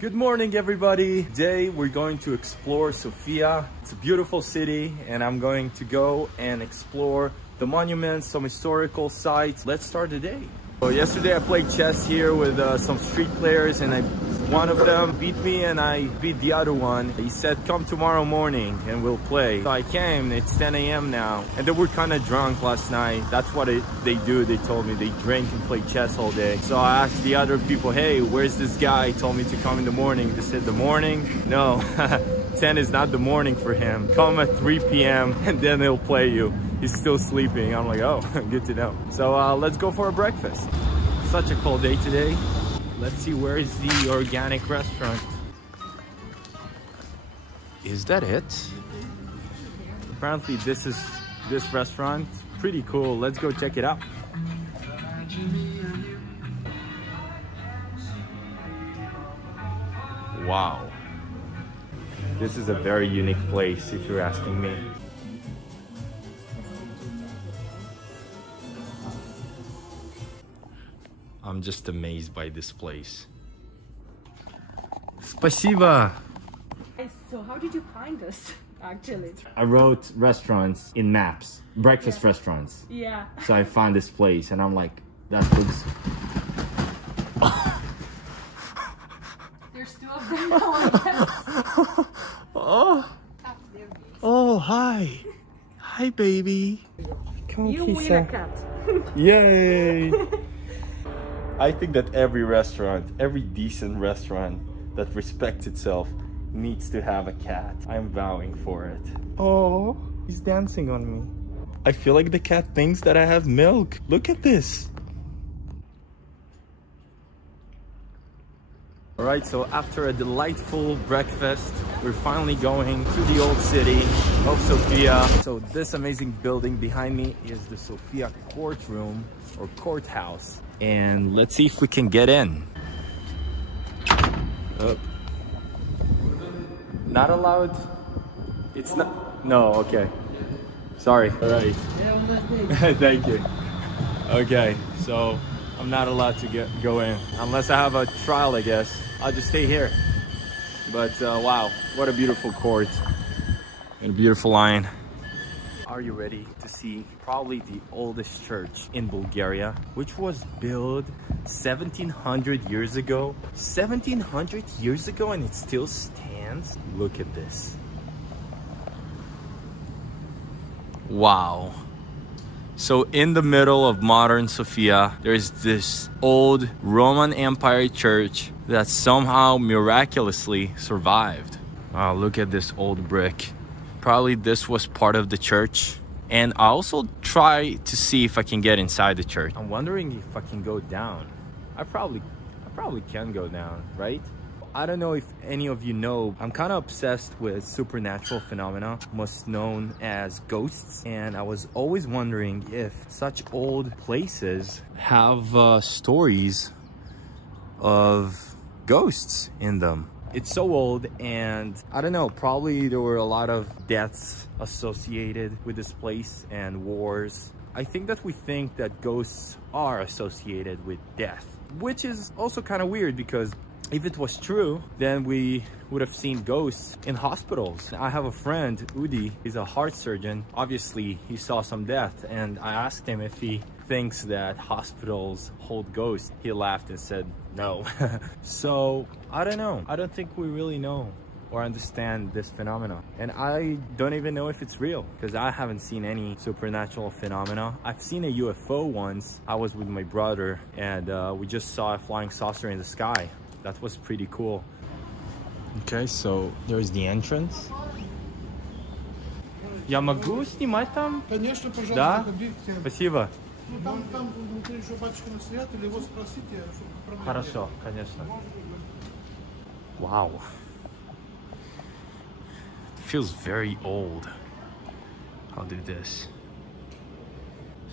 Good morning, everybody. Today we're going to explore Sofia. It's a beautiful city and I'm going to go and explore the monuments, some historical sites. Let's start the day. So yesterday I played chess here with some street players and one of them beat me and I beat the other one. He said, come tomorrow morning and we'll play. So I came, it's 10 a.m. now. And they were kind of drunk last night. That's what they do, they told me. They drink and play chess all day. So I asked the other people, hey, where's this guy? He told me to come in the morning. They said, the morning? No, 10 is not the morning for him. Come at 3 p.m. and then he'll play you. He's still sleeping. I'm like, oh, good to know. So let's go for a breakfast. Such a cold day today. Let's see, where is the organic restaurant? Is that it? Apparently this is this restaurant. Pretty cool. Let's go check it out. Wow. This is a very unique place, if you're asking me. I'm just amazed by this place. Спасибо! So how did you find us, actually? I wrote restaurants in maps, breakfast restaurants. Yeah. So I found this place and I'm like, that looks... There's two of them now, I guess. Oh, hi! Hi, baby! Come You win a cat. Yay! I think that every restaurant, every decent restaurant that respects itself needs to have a cat. I'm vowing for it. Oh, he's dancing on me. I feel like the cat thinks that I have milk. Look at this. All right, so after a delightful breakfast, we're finally going to the old city of Sofia. So this amazing building behind me is the Sofia courtroom or courthouse. And let's see if we can get in. Not allowed. It's not. No, okay. Sorry. All right. Thank you. Okay, so I'm not allowed to go in unless I have a trial, I guess. I'll just stay here. But wow, what a beautiful court and a beautiful line. Are you ready to see probably the oldest church in Bulgaria, which was built 1700 years ago? 1700 years ago and it still stands? Look at this. Wow. So in the middle of modern Sofia, there's this old Roman Empire church that somehow miraculously survived. Wow, look at this old brick. Probably this was part of the church. And I also try to see if I can get inside the church. I'm wondering if I can go down. I probably can go down, right? I don't know if any of you know, I'm kind of obsessed with supernatural phenomena, most known as ghosts. And I was always wondering if such old places have stories of ghosts in them. It's so old and I don't know, probably there were a lot of deaths associated with this place and wars. I think that we think that ghosts are associated with death, which is also kind of weird because if it was true, then we would have seen ghosts in hospitals. I have a friend, Udi, he's a heart surgeon. Obviously, he saw some death and I asked him if he thinks that hospitals hold ghosts. He laughed and said, no. So, I don't know. I don't think we really know or understand this phenomenon. And I don't even know if it's real because I haven't seen any supernatural phenomena. I've seen a UFO once. I was with my brother and we just saw a flying saucer in the sky. That was pretty cool. Okay, so there's the entrance. Я могу снимать там? Конечно, пожалуйста, Да? ходите. Спасибо. Ну там внутри еще батюшка настоят, или его спросите, чтобы проблем. Хорошо, конечно. Wow. It feels very old. I'll do this.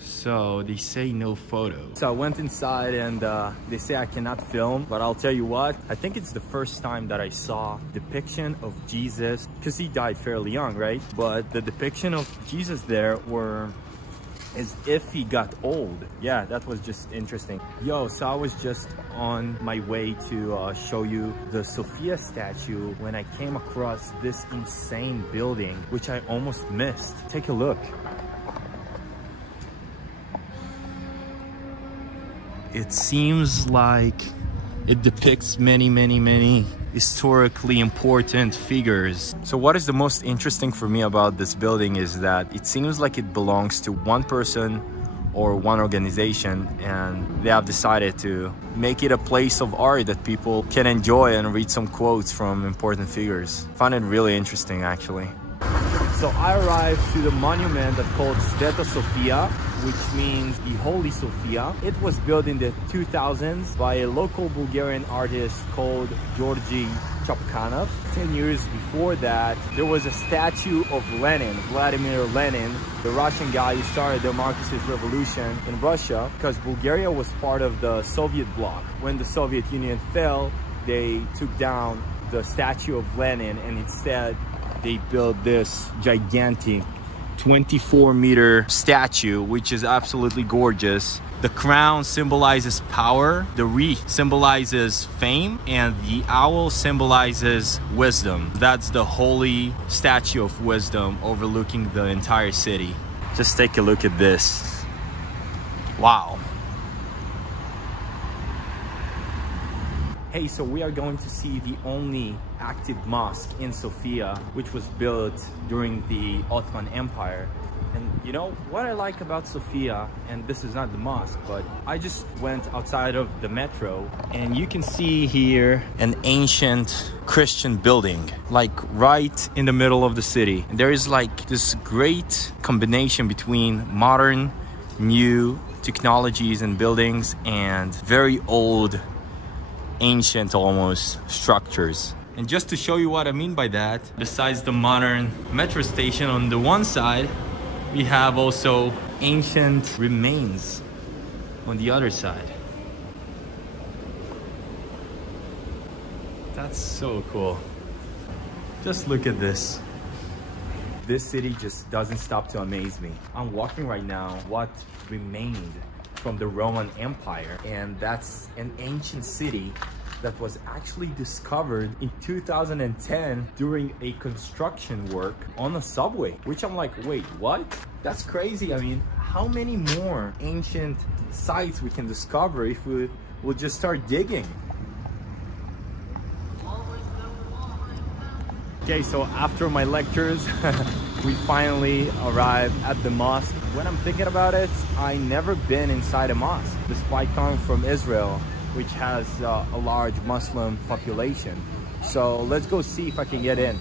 So they say no photos. So I went inside and they say I cannot film, but I'll tell you what, I think it's the first time that I saw depiction of Jesus, because he died fairly young, right? But the depiction of Jesus there were as if he got old. Yeah, that was just interesting. Yo, so I was just on my way to show you the Sofia statue when I came across this insane building, which I almost missed. Take a look. It seems like it depicts many historically important figures. So what is the most interesting for me about this building is that it seems like it belongs to one person or one organization, and they have decided to make it a place of art that people can enjoy and read some quotes from important figures. I find it really interesting, actually. So I arrived to the monument that's called Sveta Sofia, which means the Holy Sofia. It was built in the 2000s by a local Bulgarian artist called Georgy Chapkanov. 10 years before that, there was a statue of Lenin, Vladimir Lenin, the Russian guy who started the Marxist revolution in Russia, because Bulgaria was part of the Soviet bloc. When the Soviet Union fell, they took down the statue of Lenin, and instead they built this gigantic 24-meter statue, which is absolutely gorgeous. The crown symbolizes power, the wreath symbolizes fame, and the owl symbolizes wisdom. That's the holy statue of wisdom overlooking the entire city. Just take a look at this. Wow. Hey, so we are going to see the only active mosque in Sofia, which was built during the Ottoman Empire. And you know what I like about Sofia, and this is not the mosque, but I just went outside of the metro, and you can see here an ancient Christian building, like right in the middle of the city. And there is like this great combination between modern, new technologies and buildings and very old, ancient almost structures. And just to show you what I mean by that, besides the modern metro station on the one side, we have also ancient remains on the other side. That's so cool. Just look at this. This city just doesn't stop to amaze me. I'm walking right now what remained from the Roman Empire, and that's an ancient city that was actually discovered in 2010 during a construction work on a subway, which I'm like, wait, what? That's crazy. I mean, how many more ancient sites we can discover if we will just start digging? Okay, so after my lectures, we finally arrived at the mosque. When I'm thinking about it, I never been inside a mosque, despite coming from Israel, which has a large Muslim population. So let's go see if I can get in.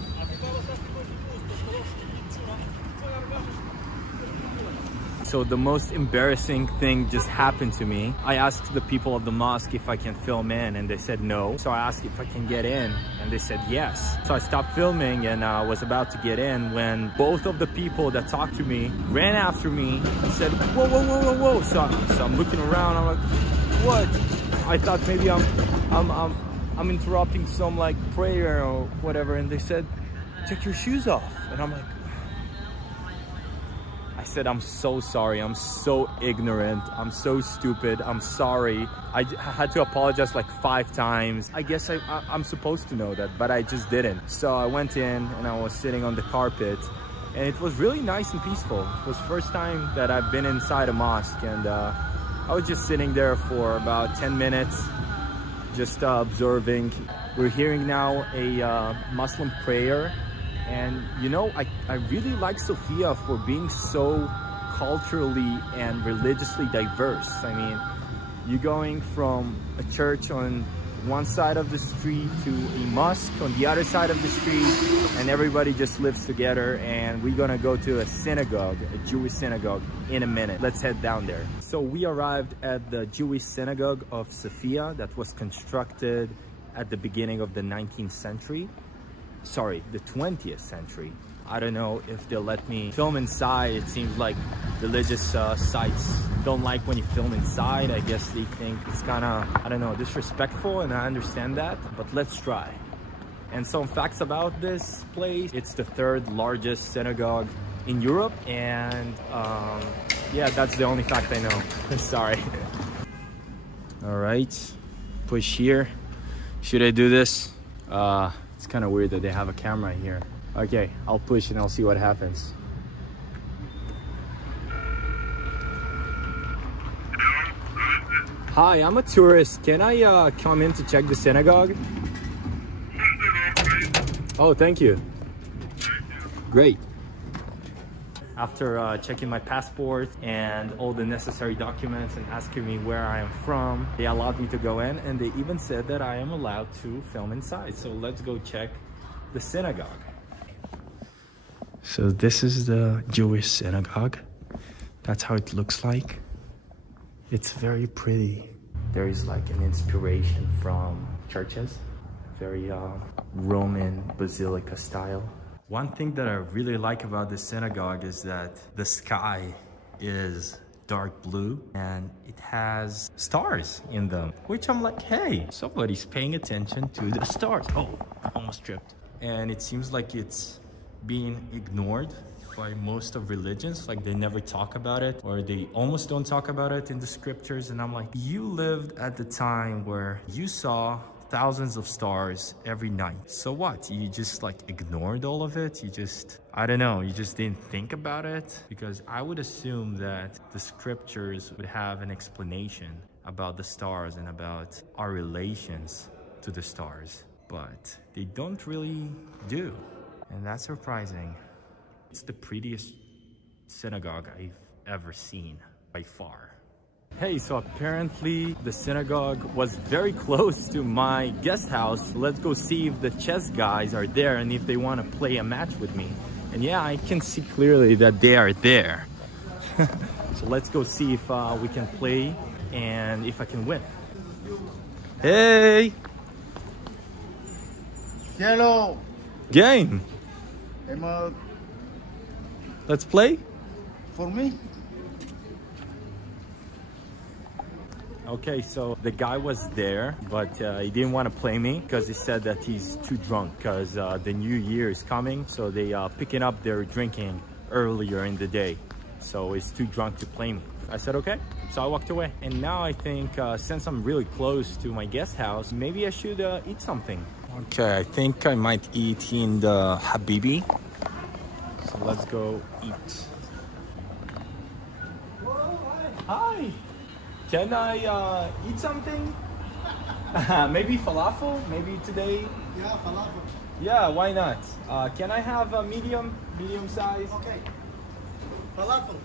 So the most embarrassing thing just happened to me. I asked the people of the mosque if I can film in, and they said no. So I asked if I can get in, and they said yes. So I stopped filming and I was about to get in when both of the people that talked to me ran after me and said, whoa, whoa, whoa, whoa, whoa. So I'm looking around, I'm like, what? I thought maybe I'm interrupting some like prayer or whatever, and they said, take your shoes off. And I'm like, I said, I'm so sorry, I'm so ignorant, I'm so stupid, I'm sorry. I had to apologize like 5 times. I guess I'm supposed to know that, but I just didn't. So I went in and I was sitting on the carpet, and it was really nice and peaceful. It was the first time that I've been inside a mosque, and I was just sitting there for about 10 minutes, just observing. We're hearing now a Muslim prayer. And you know, I really like Sofia for being so culturally and religiously diverse. I mean, you're going from a church on one side of the street to a mosque on the other side of the street, and everybody just lives together. And we're gonna go to a synagogue, a Jewish synagogue, in a minute. Let's head down there. So we arrived at the Jewish synagogue of Sofia that was constructed at the beginning of the 19th century. Sorry, the 20th century. I don't know if they'll let me film inside. It seems like religious sites don't like when you film inside. I guess they think it's kind of, I don't know, disrespectful, and I understand that, but let's try. And some facts about this place: it's the 3rd largest synagogue in Europe, and Yeah, that's the only fact I know. Sorry. All right, push here. Should I do this? It's kind of weird that they have a camera here. Okay, I'll push and I'll see what happens. Hi, I'm a tourist. Can I come in to check the synagogue? Oh, thank you. Great. After checking my passport and all the necessary documents and asking me where I am from, they allowed me to go in, and they even said that I am allowed to film inside. So let's go check the synagogue. So this is the Jewish synagogue. That's how it looks like. It's very pretty. There is like an inspiration from churches, very Roman basilica style. One thing that I really like about this synagogue is that the sky is dark blue and it has stars in them, which I'm like, hey, somebody's paying attention to the stars. Oh, I almost tripped. And it seems like it's being ignored by most of religions. Like they never talk about it, or they almost don't talk about it in the scriptures. And I'm like, you lived at the time where you saw thousands of stars every night. So what? You just like ignored all of it? You just, I don't know, you just didn't think about it? Because I would assume that the scriptures would have an explanation about the stars and about our relations to the stars, but they don't really do. And that's surprising. It's the prettiest synagogue I've ever seen by far. Hey, so apparently the synagogue was very close to my guest house. Let's go see if the chess guys are there and if they want to play a match with me. And yeah, I can see clearly that they are there. So let's go see if we can play and if I can win. Hey! Hello. Game! Let's play? For me? Okay, so the guy was there, but he didn't want to play me because he said that he's too drunk because the new year is coming. So they picking up their drinking earlier in the day. So he's too drunk to play me. I said, okay. So I walked away. And now I think since I'm really close to my guest house, maybe I should eat something. Okay, I think I might eat in the Habibi. So let's go eat. Hi. Can I eat something? Maybe falafel? Maybe today? Yeah, falafel. Yeah, why not? Can I have a medium size? Okay. Falafel.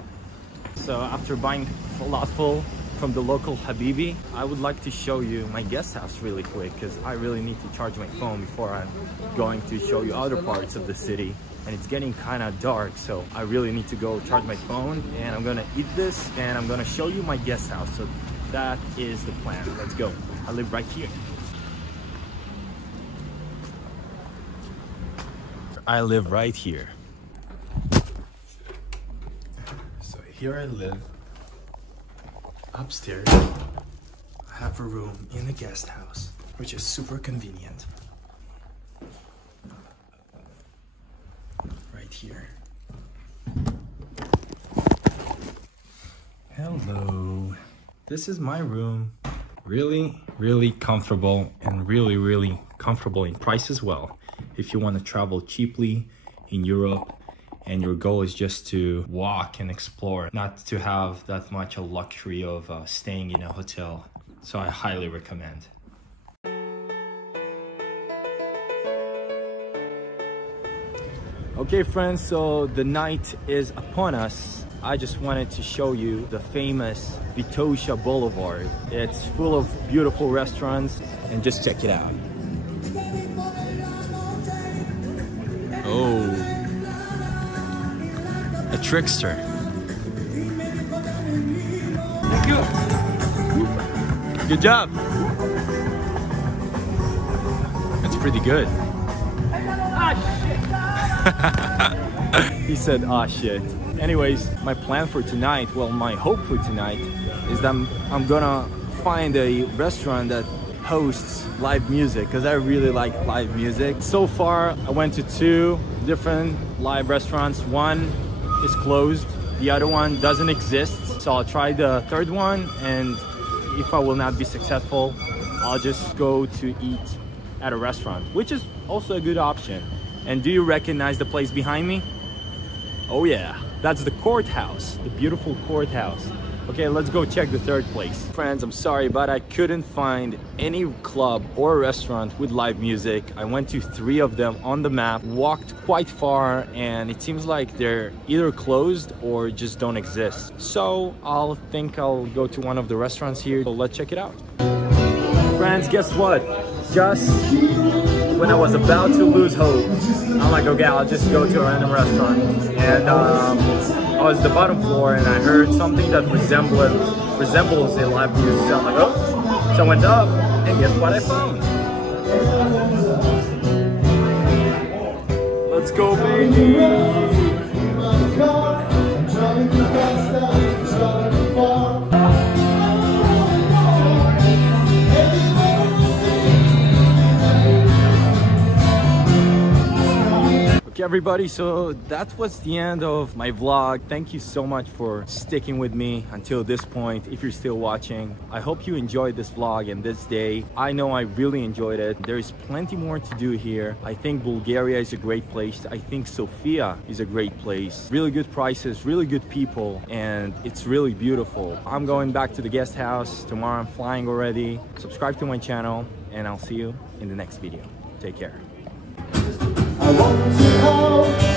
So after buying falafel from the local Habibi, I would like to show you my guest house really quick because I really need to charge my phone before I'm going to show you other parts of the city. And it's getting kind of dark, so I really need to go charge my phone, and I'm gonna eat this and I'm gonna show you my guest house. So that is the plan. Let's go. I live right here. I live right here. So here I live. Upstairs, I have a room in a guest house, which is super convenient. Here. Hello. This is my room. Really comfortable, and really comfortable in price as well. If you want to travel cheaply in Europe and your goal is just to walk and explore, not to have that much a luxury of staying in a hotel. So I highly recommend. Okay friends, so the night is upon us. I just wanted to show you the famous Vitosha Boulevard. It's full of beautiful restaurants, and just check it out. Oh, a trickster. Thank you. Good job. That's pretty good. He said, ah, shit. Anyways, my plan for tonight, well, my hope for tonight is that I'm gonna find a restaurant that hosts live music, because I really like live music. So far, I went to 2 different live restaurants. One is closed The other one doesn't exist. So I'll try the third one, and if I will not be successful, I'll just go to eat at a restaurant, which is also a good option. And do you recognize the place behind me? Oh yeah, that's the courthouse, the beautiful courthouse. Okay, let's go check the third place. Friends, I'm sorry, but I couldn't find any club or restaurant with live music. I went to 3 of them on the map, walked quite far, and it seems like they're either closed or just don't exist. So I'll go to one of the restaurants here. So let's check it out. Friends, guess what? Just when I was about to lose hope, I'm like, okay, I'll just go to a random restaurant. And I was at the bottom floor and I heard something that resembles a live music. So I'm like, oh. So I went up and guess what I found? Let's go, baby! Everybody, so that was the end of my vlog. Thank you so much for sticking with me until this point. If you're still watching, I hope you enjoyed this vlog and this day. I know I really enjoyed it. There is plenty more to do here. I think Bulgaria is a great place. I think Sofia is a great place. Really good prices, really good people, and it's really beautiful. I'm going back to the guest house tomorrow. I'm flying already. Subscribe to my channel and I'll see you in the next video. Take care. I want to hold